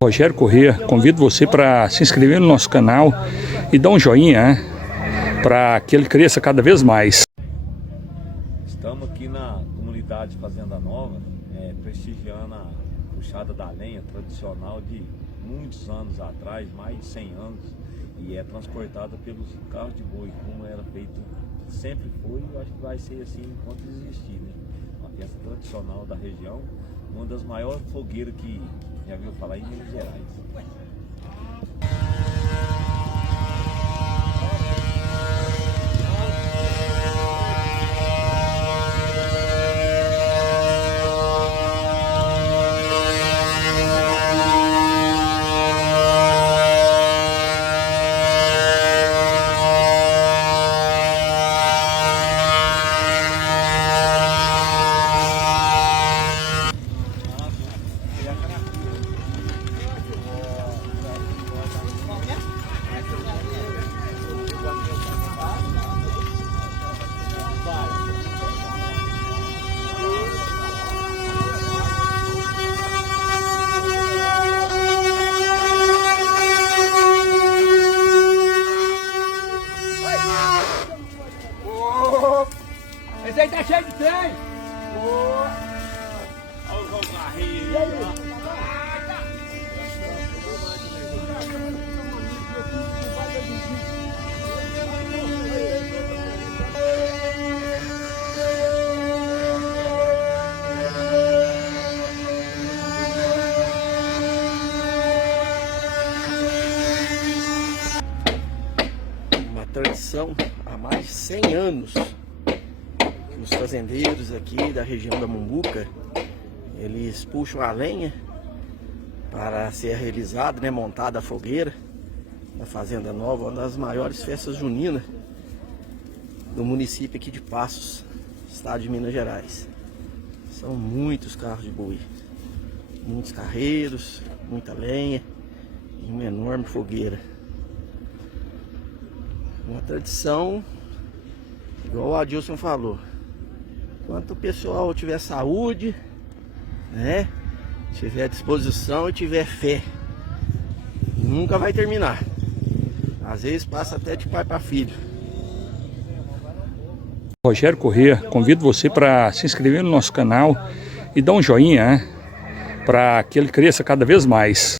Rogério Corrêa, convido você para se inscrever no nosso canal e dar um joinha, para que ele cresça cada vez mais. Estamos aqui na comunidade Fazenda Nova, prestigiando a puxada da lenha tradicional de muitos anos atrás, mais de 100 anos, e é transportada pelos carros de boi, como era feito, sempre foi, e eu acho que vai ser assim enquanto existir, né? Uma festa tradicional da região, uma das maiores fogueiras que já viu falar em Minas Gerais. Esse aí tá cheio de trem! Olha o João Carreiro! Uma tradição há mais de 100 anos. Os fazendeiros aqui da região da Mumbuca, eles puxam a lenha para ser realizada, né, montada a fogueira na Fazenda Nova, uma das maiores festas juninas do município aqui de Passos, estado de Minas Gerais. São muitos carros de boi, muitos carreiros, muita lenha e uma enorme fogueira. Uma tradição, igual o Adilson falou, enquanto o pessoal tiver saúde, né, tiver disposição e tiver fé, nunca vai terminar. Às vezes passa até de pai para filho. Rogério Corrêa, convido você para se inscrever no nosso canal e dar um joinha, para que ele cresça cada vez mais.